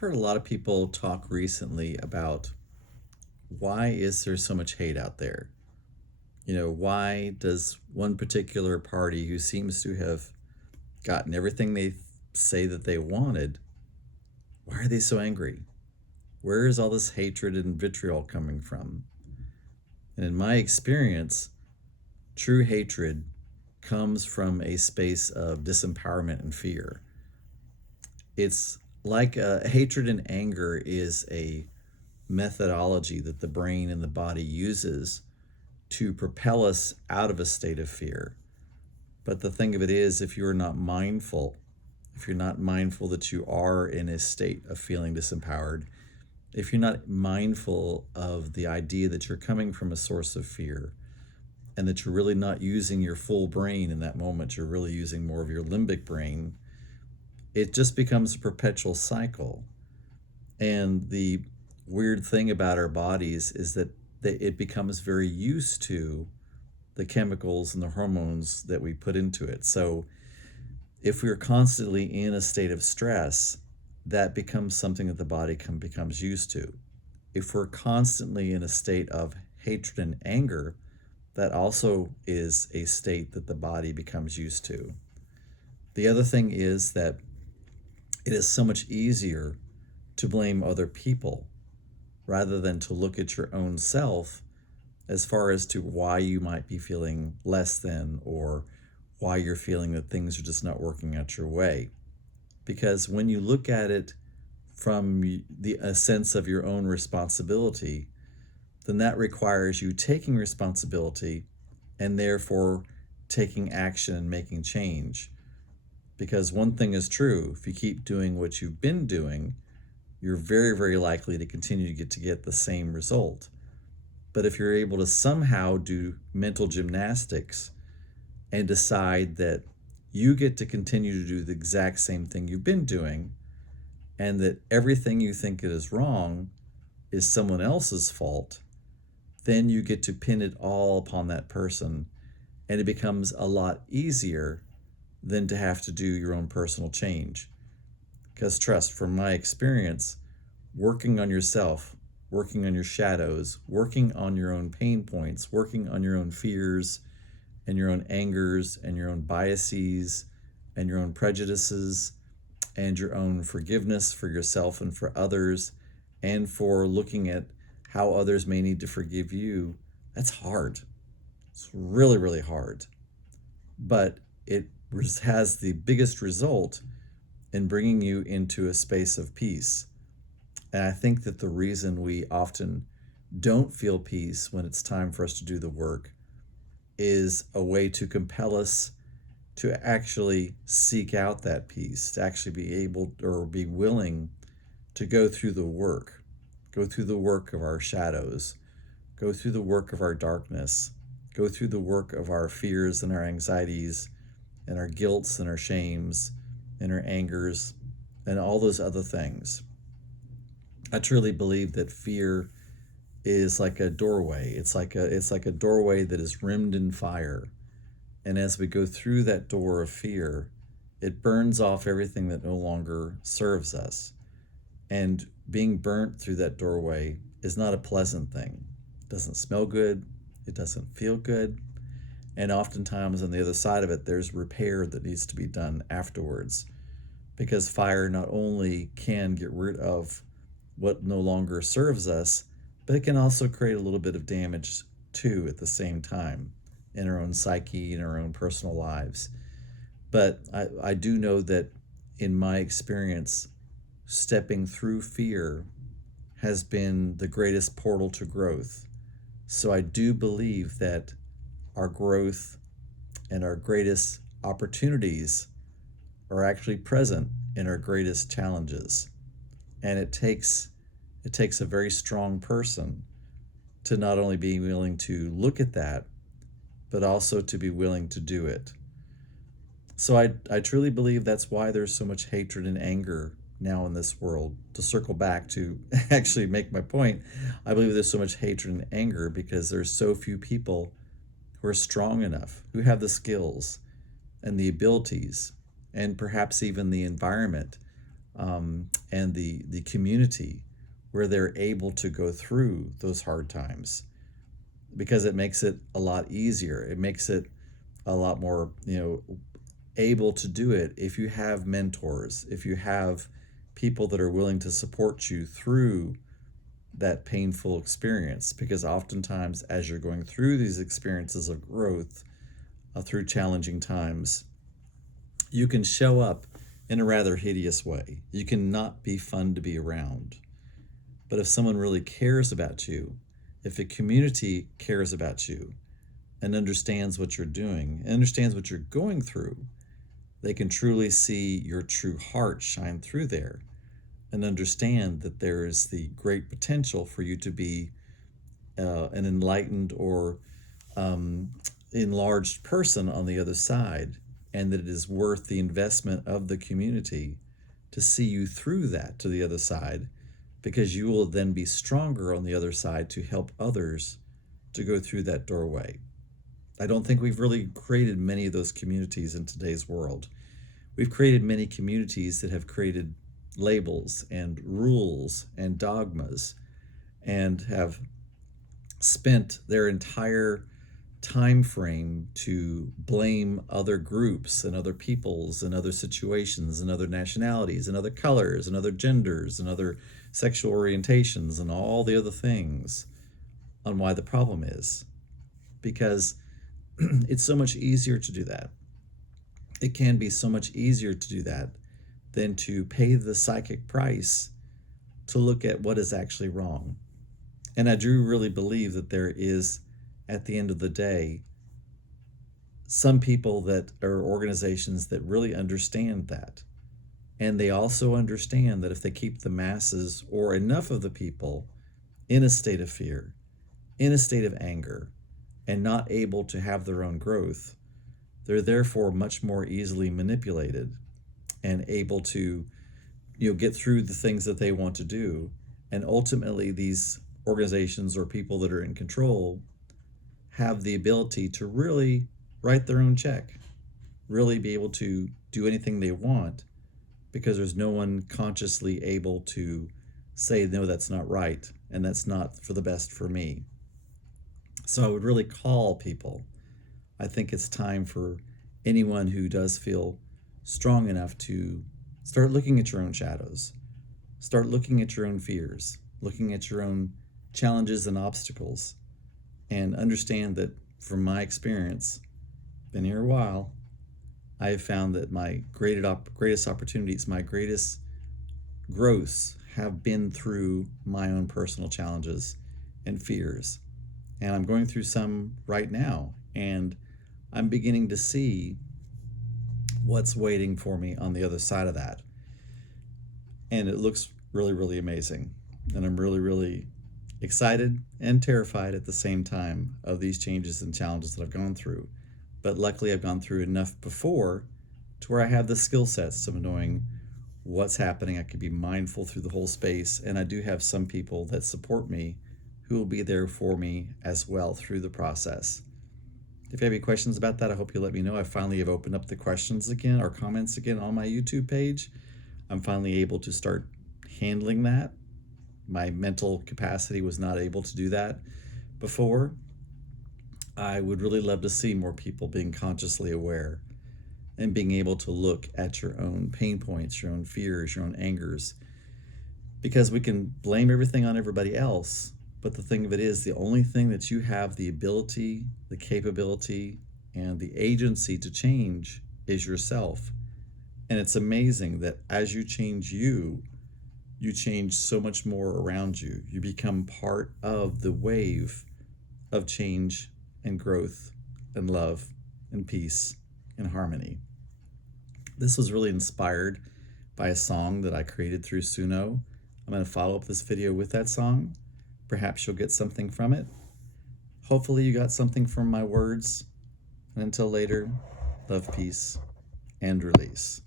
Heard a lot of people talk recently about why is there so much hate out there? Why does one particular party who seems to have gotten everything they say that they wanted, why are they so angry? Where is all this hatred and vitriol coming from? And in my experience, true hatred comes from a space of disempowerment and fear. It's like hatred and anger is a methodology that the brain and the body uses to propel us out of a state of fear. But the thing of it is, if you're not mindful that you are in a state of feeling disempowered, if you're not mindful of the idea that you're coming from a source of fear and that you're really not using your full brain in that moment, you're really using more of your limbic brain, it just becomes a perpetual cycle. And the weird thing about our bodies is that it becomes very used to the chemicals and the hormones that we put into it. So if we're constantly in a state of stress, that becomes something that the body becomes used to. If we're constantly in a state of hatred and anger, that also is a state that the body becomes used to. The other thing is that it is so much easier to blame other people rather than to look at your own self as far as to why you might be feeling less than or why you're feeling that things are just not working out your way. Because when you look at it from a sense of your own responsibility, then that requires you taking responsibility and therefore taking action and making change. Because one thing is true, if you keep doing what you've been doing, you're very, very likely to continue to get the same result. But if you're able to somehow do mental gymnastics and decide that you get to continue to do the exact same thing you've been doing, and that everything you think is wrong is someone else's fault, then you get to pin it all upon that person, and it becomes a lot easier than to have to do your own personal change. Because trust, from my experience, working on yourself, working on your shadows, working on your own pain points, working on your own fears and your own angers and your own biases and your own prejudices and your own forgiveness for yourself and for others, and for looking at how others may need to forgive you, that's hard. It's really, really hard. But it has the biggest result in bringing you into a space of peace. And I think that the reason we often don't feel peace when it's time for us to do the work is a way to compel us to actually seek out that peace, to actually be able or be willing to go through the work, of our shadows, go through the work of our darkness, go through the work of our fears and our anxieties and our guilts and our shames and our angers and all those other things. I truly believe that fear is like a doorway. It's like a doorway that is rimmed in fire. And as we go through that door of fear, it burns off everything that no longer serves us. And being burnt through that doorway is not a pleasant thing. It doesn't smell good. It doesn't feel good. And oftentimes on the other side of it, there's repair that needs to be done afterwards. Because fire not only can get rid of what no longer serves us, but it can also create a little bit of damage too at the same time in our own psyche, in our own personal lives. But I do know that in my experience, stepping through fear has been the greatest portal to growth. So I do believe that our growth and our greatest opportunities are actually present in our greatest challenges. And it takes a very strong person to not only be willing to look at that, but also to be willing to do it. So I truly believe that's why there's so much hatred and anger now in this world. To circle back to actually make my point, I believe there's so much hatred and anger because there's so few people who are strong enough, who have the skills and the abilities and perhaps even the environment and the community where they're able to go through those hard times, because it makes it a lot easier. It makes it a lot more, able to do it if you have mentors, if you have people that are willing to support you through that painful experience. Because oftentimes, as you're going through these experiences of growth, through challenging times, you can show up in a rather hideous way. You can not be fun to be around. But if someone really cares about you, if a community cares about you and understands what you're doing, and understands what you're going through, they can truly see your true heart shine through there and understand that there is the great potential for you to be an enlightened or enlarged person on the other side, and that it is worth the investment of the community to see you through that to the other side, because you will then be stronger on the other side to help others to go through that doorway. I don't think we've really created many of those communities in today's world. We've created many communities that have created labels and rules and dogmas, and have spent their entire time frame to blame other groups and other peoples and other situations and other nationalities and other colors and other genders and other sexual orientations and all the other things on why the problem is. Because it's so much easier to do that. It can be so much easier to do that than to pay the psychic price to look at what is actually wrong. And I do really believe that there is, at the end of the day, some people that are organizations that really understand that. And they also understand that if they keep the masses, or enough of the people, in a state of fear, in a state of anger, and not able to have their own growth, they're therefore much more easily manipulated and able to, get through the things that they want to do. And ultimately, these organizations or people that are in control have the ability to really write their own check, really be able to do anything they want, because there's no one consciously able to say, no, that's not right, and that's not for the best for me. So I would really call people. I think it's time for anyone who does feel strong enough to start looking at your own shadows, start looking at your own fears, looking at your own challenges and obstacles, and understand that from my experience, been here a while, I have found that my greatest opportunities, my greatest growths have been through my own personal challenges and fears. And I'm going through some right now, and I'm beginning to see what's waiting for me on the other side of that. And it looks really, really amazing. And I'm really, really excited and terrified at the same time of these changes and challenges that I've gone through. But luckily, I've gone through enough before to where I have the skill sets of knowing what's happening. I can be mindful through the whole space. And I do have some people that support me who will be there for me as well through the process. If you have any questions about that, I hope you let me know. I finally have opened up the questions again, or comments again, on my YouTube page. I'm finally able to start handling that. My mental capacity was not able to do that before. I would really love to see more people being consciously aware and being able to look at your own pain points, your own fears, your own angers, because we can blame everything on everybody else. But the thing of it is, the only thing that you have the ability, the capability, and the agency to change is yourself. And it's amazing that as you change you change so much more around you. You become part of the wave of change and growth and love and peace and harmony. This was really inspired by a song that I created through Suno. I'm going to follow up this video with that song. Perhaps you'll get something from it. Hopefully you got something from my words. And until later, love, peace, and release.